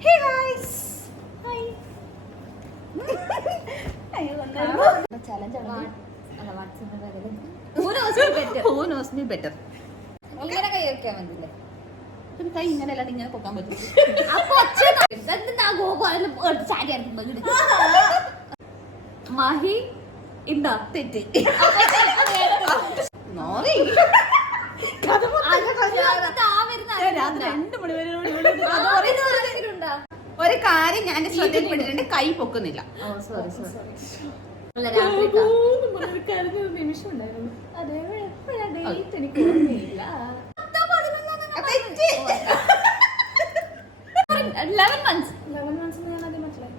Hey guys. Hi. Challenge. Who knows me better? ഇങ്ങനെ കൈ വെക്കാൻ മതില്ലേ? പിന്നെ കൈ ഇങ്ങനെ അല്ലാണ്ട് ഇങ്ങനെ പൊക്കാൻ പറ്റും. മാഹി ഇണ്ടാ തെറ്റി. രാത്രി 2 മണി വരെ ഒരു കാര്യം ഞാൻ ശ്രദ്ധയിൽപ്പെട്ടിട്ടുണ്ട്, കൈ പൊക്കുന്നില്ല. നിമിഷം ഉണ്ടായിരുന്നു. അതെ, എപ്പോഴാ ഡേറ്റ് എനിക്ക് ഓർമ്മയില്ല. 11 months ഞാൻ ആദ്യം മനസ്സിലായി.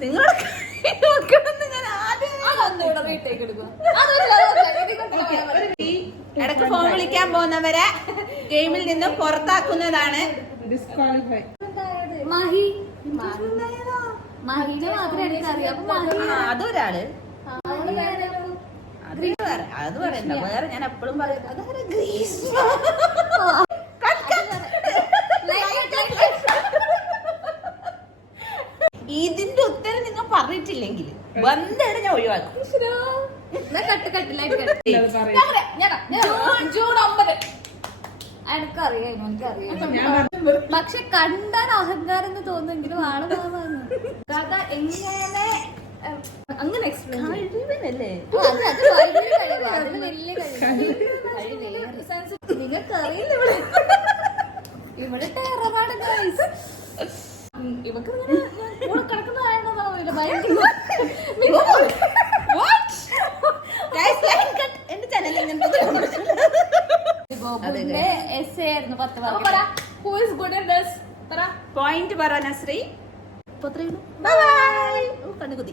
നിങ്ങളുടെ കൈ പൊക്കണമെന്ന് ഞാൻ ആദ്യം ഇടക്ക് ഫോൺ വിളിക്കാൻ പോകുന്നവരെ ഗെയിമിൽ നിന്നും പുറത്താക്കുന്നതാണ്. മാഹി മാഹിനെ മാത്രമേ എനിക്കറിയാം. അപ്പൊ മാഹി അതൊരാള് അത് പറയണ്ട, വേറെ ഞാൻ എപ്പോഴും പറയും അതാരെ ഗ്രീസ്. ഇതിന്റെ ഉത്തരം നിങ്ങൾ പറഞ്ഞിട്ടില്ലെങ്കിൽ വന്നിട്ട് ഞാൻ ഒഴിവാക്കും. എനിക്കറിയാം. പക്ഷെ കണ്ടാൽ അഹങ്കാരം എന്ന് തോന്നുമെങ്കിലും ആള് മാമാന്ന് കഥ എങ്ങനെ അങ്ങനെ എക്സ്പ്ലെയിൻ കഴിവനല്ലേ? നിങ്ങൾക്ക് അറിയില്ല ഇവിടെ ടെററാണ് ഇവക്ക് എന്റെ ചാനലിൽ എസ് ആയിരുന്നു 10 പോയിന്റ് പറ നസ്രി. കണ്ണുകുതി.